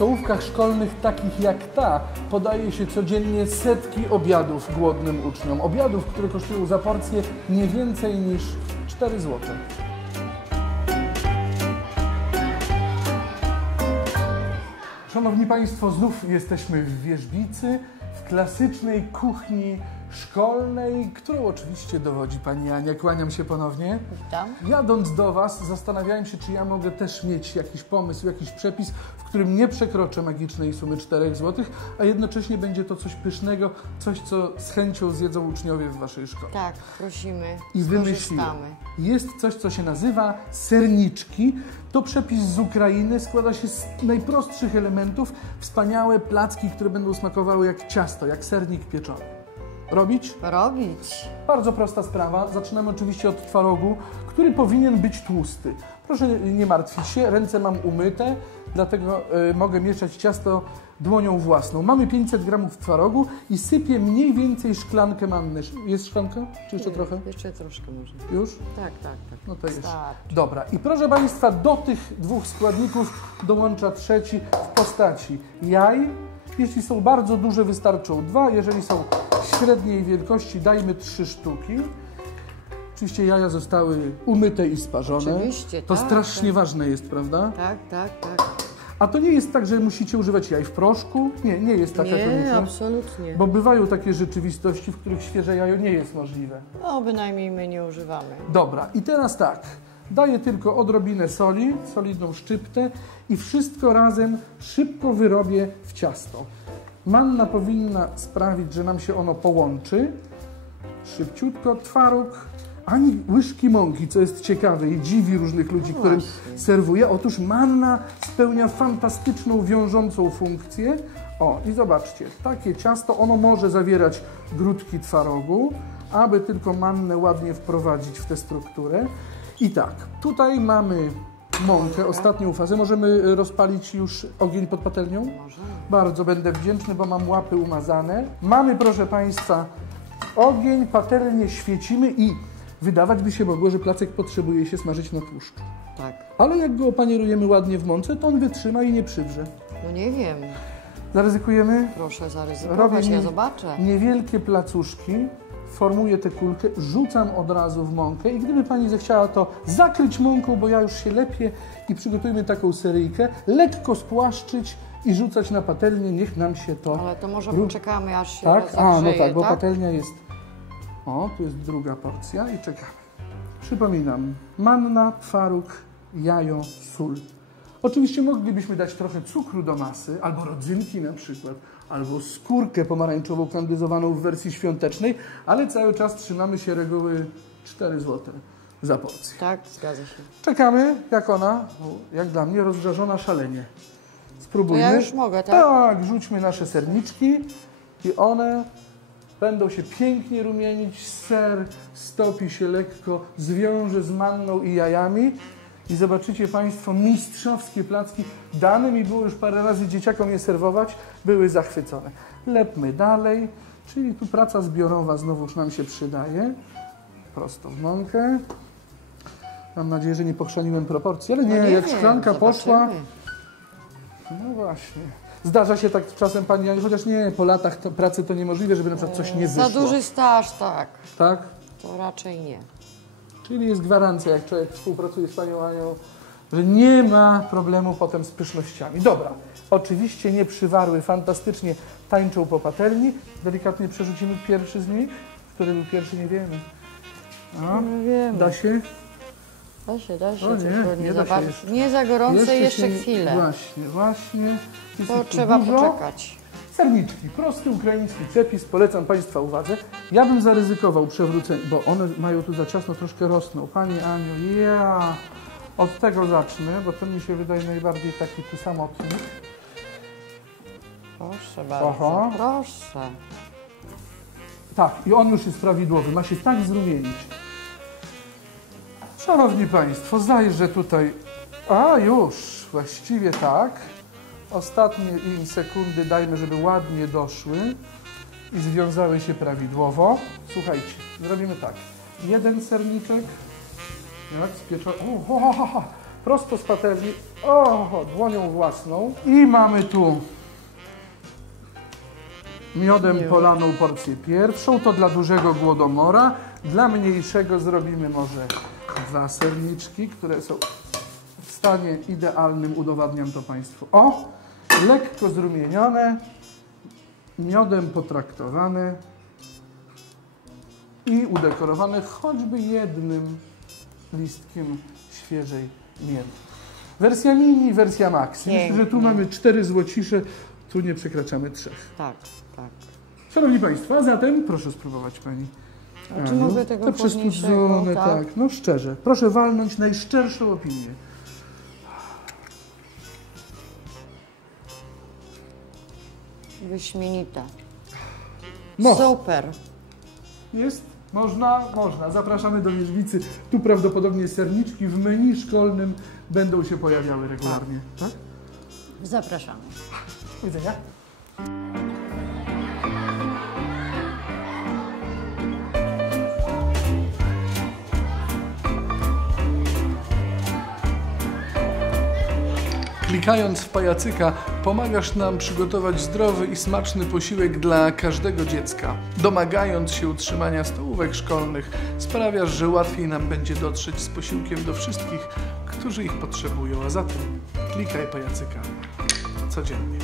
stołówkach szkolnych takich jak ta podaje się codziennie setki obiadów głodnym uczniom. Obiadów, które kosztują za porcję nie więcej niż 4 zł. Szanowni Państwo, znów jesteśmy w Wierzbicy, w klasycznej kuchni szkolnej, którą oczywiście dowodzi Pani Ania. Kłaniam się ponownie. Witam. Jadąc do Was, zastanawiałem się, czy ja mogę też mieć jakiś pomysł, jakiś przepis, w którym nie przekroczę magicznej sumy 4 zł, a jednocześnie będzie to coś pysznego, coś, co z chęcią zjedzą uczniowie w Waszej szkole. Tak, prosimy. I wymyśliłem. Jest coś, co się nazywa serniczki. To przepis z Ukrainy, składa się z najprostszych elementów. Wspaniałe placki, które będą smakowały jak ciasto, jak sernik pieczony. Robić? Robić. Bardzo prosta sprawa. Zaczynamy oczywiście od twarogu, który powinien być tłusty. Proszę nie martwić się, ręce mam umyte, dlatego y, mogę mieszać ciasto dłonią własną. Mamy 500 gramów twarogu i sypię mniej więcej szklankę manny. Jest szklanka? Czy jeszcze trochę? Jeszcze troszkę może. Już? Tak, tak, tak. No to jest. Starczy. Dobra. I proszę Państwa, do tych dwóch składników dołącza trzeci w postaci jaj. Jeśli są bardzo duże, wystarczą dwa. Jeżeli są średniej wielkości, dajmy trzy sztuki. Oczywiście jaja zostały umyte i sparzone. Oczywiście, To tak, strasznie tak. ważne jest, prawda? Tak, tak, tak. A to nie jest tak, że musicie używać jaj w proszku. Nie, nie jest taka Nie, konieczność. absolutnie. Bo bywają takie rzeczywistości, w których świeże jajo nie jest możliwe. No, bynajmniej my nie używamy. Dobra, i teraz tak. Daję tylko odrobinę soli, solidną szczyptę i wszystko razem szybko wyrobię w ciasto. Manna powinna sprawić, że nam się ono połączy. Szybciutko, twaróg, ani łyżki mąki, co jest ciekawe i dziwi różnych ludzi, którym właśnie. serwuję. Otóż manna spełnia fantastyczną, wiążącą funkcję. O, i zobaczcie, takie ciasto, ono może zawierać grudki twarogu, aby tylko mannę ładnie wprowadzić w tę strukturę. I tak, tutaj mamy mąkę, ostatnią fazę. Możemy y, rozpalić już ogień pod patelnią? Możemy. Bardzo będę wdzięczny, bo mam łapy umazane. Mamy, proszę Państwa, ogień, patelnię świecimy i wydawać by się mogło, że placek potrzebuje się smażyć na tłuszczu. Tak. Ale jak go opanierujemy ładnie w mące, to on wytrzyma i nie przywrze. No nie wiem. Zaryzykujemy? Proszę zaryzykować, Robię ja nie- zobaczę. Niewielkie placuszki, formuję tę kulkę, rzucam od razu w mąkę i gdyby Pani zechciała to zakryć mąką, bo ja już się lepię i przygotujmy taką seryjkę, lekko spłaszczyć i rzucać na patelnię, niech nam się to... Ale to może poczekamy, aż się Tak? A, no zagrzeje, tak, bo patelnia jest... O, tu jest druga porcja i czekamy. Przypominam, manna, twaróg, jajo, sól. Oczywiście moglibyśmy dać trochę cukru do masy, albo rodzynki na przykład, albo skórkę pomarańczową kandyzowaną w wersji świątecznej, ale cały czas trzymamy się reguły 4 zł za porcję. Tak, zgadza się. Czekamy, jak ona, jak dla mnie, rozgrzażona szalenie. Spróbujmy. Ja już mogę, tak? Tak, rzućmy nasze serniczki i one będą się pięknie rumienić. Ser stopi się lekko, zwiąże z manną i jajami. I zobaczycie Państwo mistrzowskie placki. Dane mi było już parę razy dzieciakom je serwować, były zachwycone. Lepmy dalej, czyli tu praca zbiorowa znowuż nam się przydaje. Prosto w mąkę. Mam nadzieję, że nie pochrzaniłem proporcji, ale nie, No jak wiem, szklanka poszła, no właśnie. Zdarza się tak czasem Pani, chociaż nie, po latach to, pracy to niemożliwe, żeby na przykład coś nie wyszło. Za duży staż, tak. Tak? To raczej nie. Czyli jest gwarancja, jak człowiek współpracuje z Panią Anią, że nie ma problemu potem z pysznościami. Dobra, oczywiście nie przywarły, fantastycznie tańczą po patelni. Delikatnie przerzucimy pierwszy z nich. Który był pierwszy, nie wiemy. No, No wiem. da się? Da się, da się. O nie, nie nie, da za się jeszcze. nie za gorące, jeszcze, się- chwilę. Właśnie, właśnie. Jest To trzeba dużo. poczekać. Serniczki, prosty ukraiński przepis, polecam Państwa uwadze. Ja bym zaryzykował przewrócenie, bo one mają tu za ciasno, troszkę rosną. Pani Aniu, ja od tego zacznę, bo ten mi się wydaje najbardziej taki tu samotny. Proszę bardzo. Aha. Proszę. Tak, i on już jest prawidłowy, ma się tak zrumienić. Szanowni Państwo, zajrzę tutaj. A, już, właściwie tak. Ostatnie im sekundy dajmy, żeby ładnie doszły i związały się prawidłowo. Słuchajcie, zrobimy tak. Jeden serniczek, jak z. O, ho. prosto z patelni, o, dłonią własną. I mamy tu miodem polaną porcję pierwszą, to dla dużego głodomora. Dla mniejszego zrobimy może dwa serniczki, które są w stanie idealnym, udowadniam to Państwu. O, lekko zrumienione, miodem potraktowane i udekorowane choćby jednym listkiem świeżej mięty. Wersja mini, wersja max. Myślę, że tu Pięknie. mamy cztery złocisze, tu nie przekraczamy trzech. Tak, tak. Szanowni Państwo, a zatem proszę spróbować Pani. A czy mogę tego To przestudzone, tak. tak? No szczerze. Proszę walnąć najszczerszą opinię. Wyśmienita. No. Super. Jest? Można? Można. Zapraszamy do Wierzbicy. Tu prawdopodobnie serniczki w menu szkolnym będą się pojawiały regularnie. Tak? Zapraszamy. Do widzenia. Klikając w pajacyka, pomagasz nam przygotować zdrowy i smaczny posiłek dla każdego dziecka. Domagając się utrzymania stołówek szkolnych, sprawiasz, że łatwiej nam będzie dotrzeć z posiłkiem do wszystkich, którzy ich potrzebują. A zatem klikaj pajacyka codziennie.